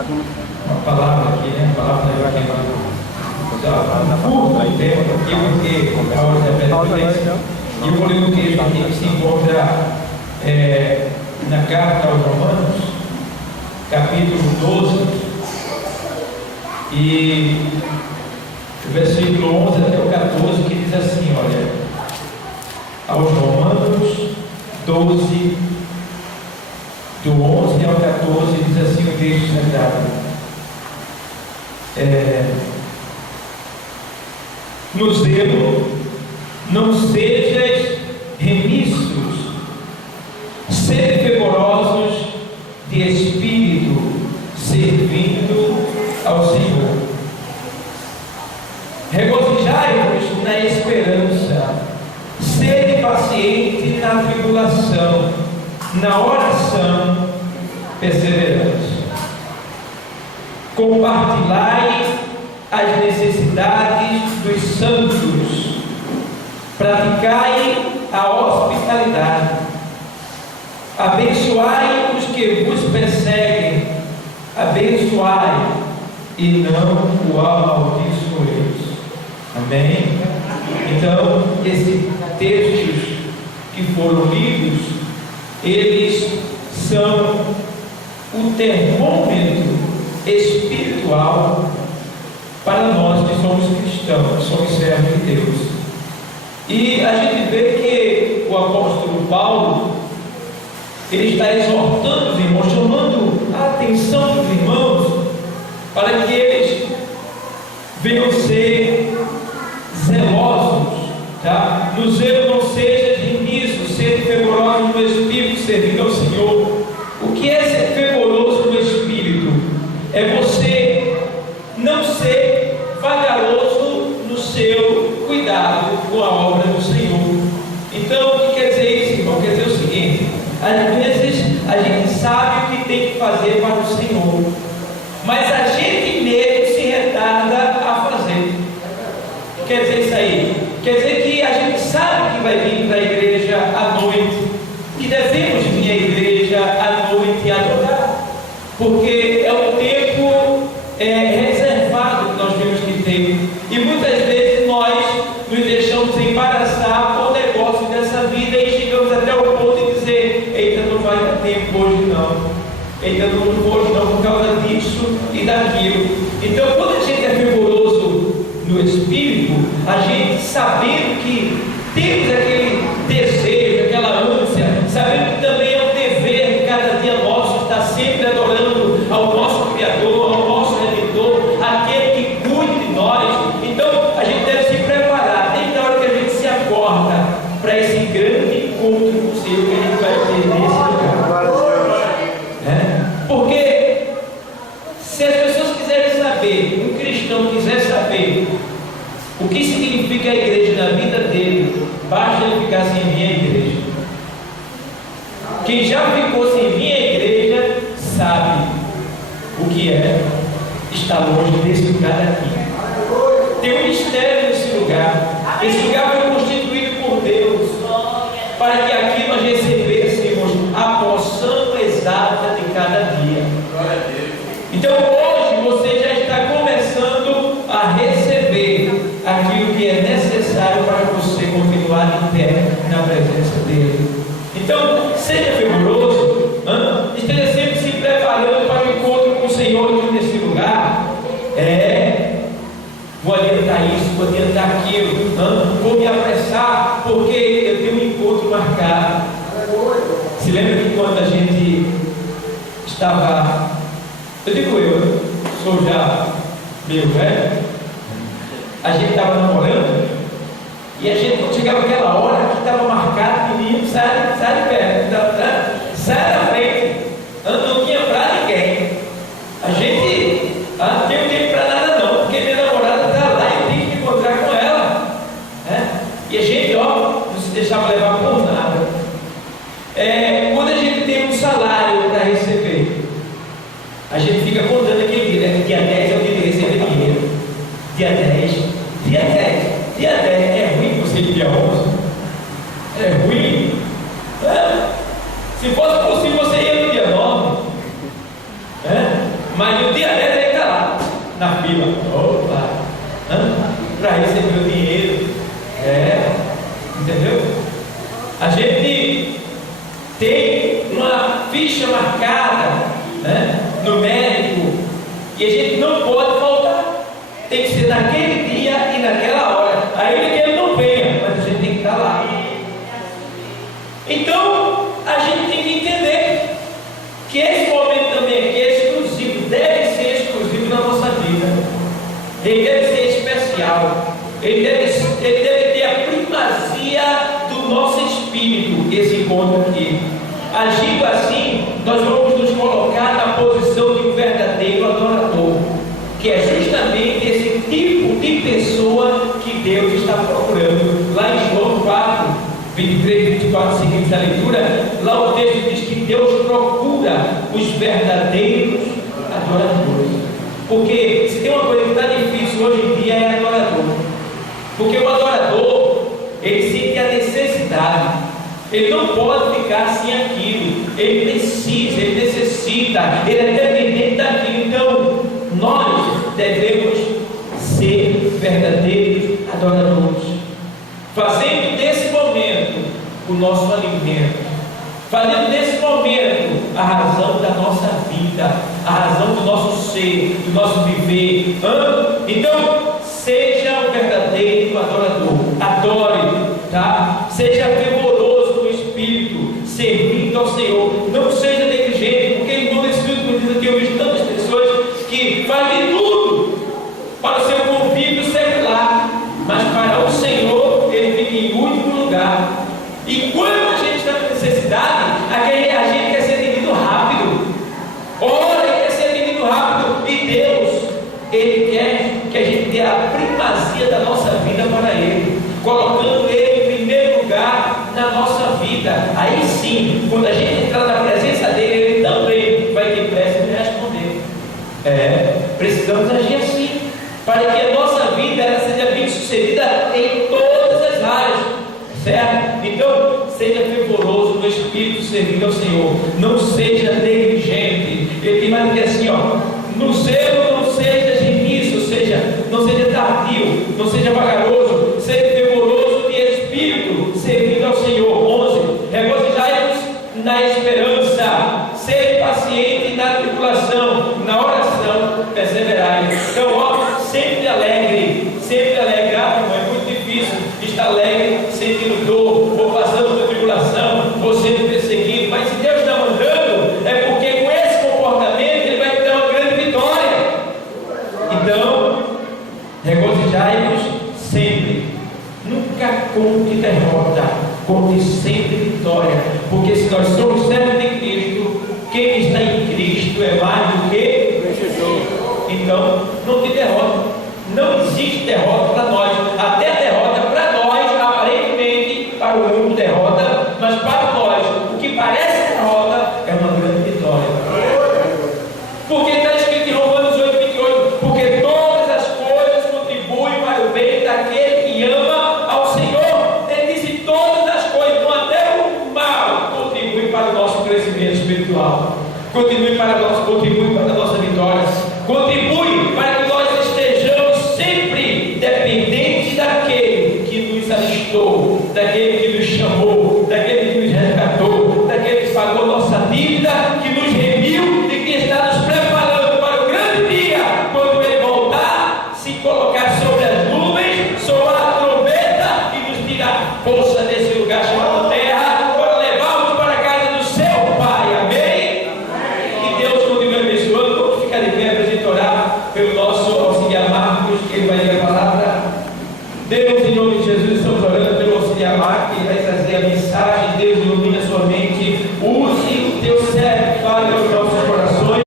uma palavra aqui, né? A palavra da Joaquim. O tempo aqui, porque a hora da e eu vou ler um texto aqui que se encontra na carta aos Romanos, capítulo 12, e o versículo 11 até o 14, que diz assim, olha, aos Romanos 12, do 11 ao 14, diz assim o texto sagrado. No zelo, não sejais remissos, sede fervorosos de espírito, servindo ao Senhor. Regozijai-vos na esperança, sede paciente na tribulação, na oração perseverante. Compartilhai as necessidades dos santos, praticai a hospitalidade, abençoai os que vos perseguem, abençoai e não o amaldiçoeis. Amém? Então, esses textos que foram lidos, eles são o termômetro espiritual para nós que somos cristãos, somos servos de Deus. E a gente vê que o apóstolo Paulo, ele está exortando os irmãos, chamando a atenção dos irmãos para que eles venham ser zelosos, tá? No zelo não seja remisso, ser fervoroso no Espírito, servindo ao Senhor. O que é ser fervoroso no Espírito? É você não ser vagaroso no seu cuidado com a obra do Senhor. Então, o que quer dizer isso, irmão? Quer dizer o seguinte: às vezes a gente sabe o que tem que fazer para o Senhor, mas a gente mesmo se retarda a fazer. Quer dizer isso aí? Quer dizer que a gente sabe que vai vir para a igreja à noite, que devemos vir à igreja à noite e adorar, porque é o tempo reservado que nós temos que ter, e muitas vezes nós nos deixamos embaraçar por negócio dessa vida e chegamos até o ponto de dizer: eita, não vai dar tempo hoje não, eita, não vou hoje não, por causa disso e daquilo. Então, quando a gente é fervoroso no Espírito, a gente, sabendo que temos aquele desejo, aquela ânsia, sabendo que também é um dever de cada dia nosso estar sempre adorando ao nosso Criador, ao nosso Redentor, aquele que cuida de nós. Então a gente deve se preparar desde a hora que a gente se acorda para esse grande encontro com o Senhor que a gente vai ter nesse lugar. Porque se as pessoas quiserem saber, um cristão quiser saber o que significa a igreja na vida dele, basta ele ficar sem vir à igreja. Quem já ficou sem vir à igreja sabe o que é estar longe desse lugar daqui. Tem um mistério nesse lugar. Esse lugar foi constituído por Deus para que aqui nós recebêssemos a porção exata de cada dia. Então hoje você já está começando a receber aquilo que é necessário para você continuar em pé na presença dele. Então, seja fervoroso, esteja sempre se preparando para o encontro com o Senhor aqui nesse lugar. Vou adiantar isso, vou adiantar aquilo, vou me apressar, porque eu tenho um encontro marcado. Se lembra que quando a gente estava, eu sou já meio velho, a gente estava namorando, e a gente, quando chegava aquela hora que estava marcado, menino, sai de perto, sai da frente, não tinha para ninguém. A gente não tem tempo para nada não, porque minha namorada está lá e eu tenho que encontrar com ela, e a gente, não se deixava levar por nada. Quando a gente tem um salário para receber, a gente fica contando aquele dia, dia 10 é o dia de receber dinheiro, dia 10 é ruim você dia 11, é ruim, se fosse possível você ia no dia 9, Mas no dia 10 ele está lá, na fila. Opa! Para receber o dinheiro. Entendeu? A gente tem uma ficha marcada, né, no médico, e a gente não pode faltar. Tem que ser naquele dia e naquela hora. Ainda que ele não venha, mas a gente tem que estar lá. Então a gente tem que entender que esse momento também aqui é exclusivo, deve ser exclusivo na nossa vida. Ele deve ser especial. Ele deve ter a primazia do nosso espírito, esse encontro aqui. Agindo assim, nós vamos nos colocar na posição de um verdadeiro adorador, que é justamente esse tipo de pessoa que Deus está procurando. Lá em João 4, 23, 24, seguinte a leitura, lá o texto diz que Deus procura os verdadeiros adoradores. Porque se tem uma coisa que está difícil hoje em dia é adorador. Porque o adorador, ele sente a necessidade, ele não pode ficar sem aquilo, ele precisa, ele necessita, ele é dependente daquilo. Então nós devemos ser verdadeiros adoradores, fazendo desse momento o nosso alimento, fazendo desse momento a razão da nossa vida, a razão do nosso ser, do nosso viver. Então seja um verdadeiro adorador, adore, tá? Seja fervoroso no espírito, servindo ao Senhor, não seja negligente, porque em todo esse Espírito diz aqui, eu vejo tantas pessoas que fazem tudo para o seu convívio secular, mas para o Senhor ele fica em último lugar. E quando a gente está com necessidade, a gente quer ser atendido rápido. Ora, ele quer ser atendido rápido, e Deus, ele quer que a gente dê a primazia da nossa vida para Ele, colocando Ele em primeiro lugar na nossa vida. Aí sim, quando a gente entrar na presença dEle, Ele também vai ter pressa de responder. Precisamos agir assim, para que a nossa vida ela seja bem sucedida em todas as áreas, certo? Então, seja fervoroso no Espírito, servindo ao Senhor, não seja negligente. Ele tem mais que assim, no zelo não seja geniço, ou seja, não seja tardio, não seja vagaroso, seja fervoroso de espírito, servindo ao Senhor. 11. Regozijai-vos na esperança, seja paciente na tribulação, na oração perseverai. Então, sempre alegre, sempre alegre. Irmão, é muito difícil estar alegre, sentindo dor, ou passando por tribulação, ou sendo perseguido, mas se Deus está mandando, é porque com esse comportamento Ele vai dar uma grande vitória. Então, regozijai-vos sempre, nunca conte derrota, conte sempre vitória, porque se nós somos servos de Cristo, quem está em Cristo é mais do que vencedor. Então, não tem derrota, não existe derrota para nós, até a derrota para nós, aparentemente, para o mundo derrota, mas para nós, o que parece derrota é uma grande vitória. Porque está escrito em Romanos 8, 28, porque todas as coisas contribuem para o bem daquele que ama ao Senhor. Ele disse todas as coisas, então até o mal contribui para o nosso crescimento espiritual, contribui para a nossa vitória, contribui para que nós estejamos sempre dependentes daquele que nos alistou, daquele que nos chamou, daquele que nos resgatou, daquele que pagou nossa dívida, que nos remiu e que está nos preparando para o grande dia, quando Ele voltar, se colocar sobre as nuvens, soar a trombeta e nos tirar força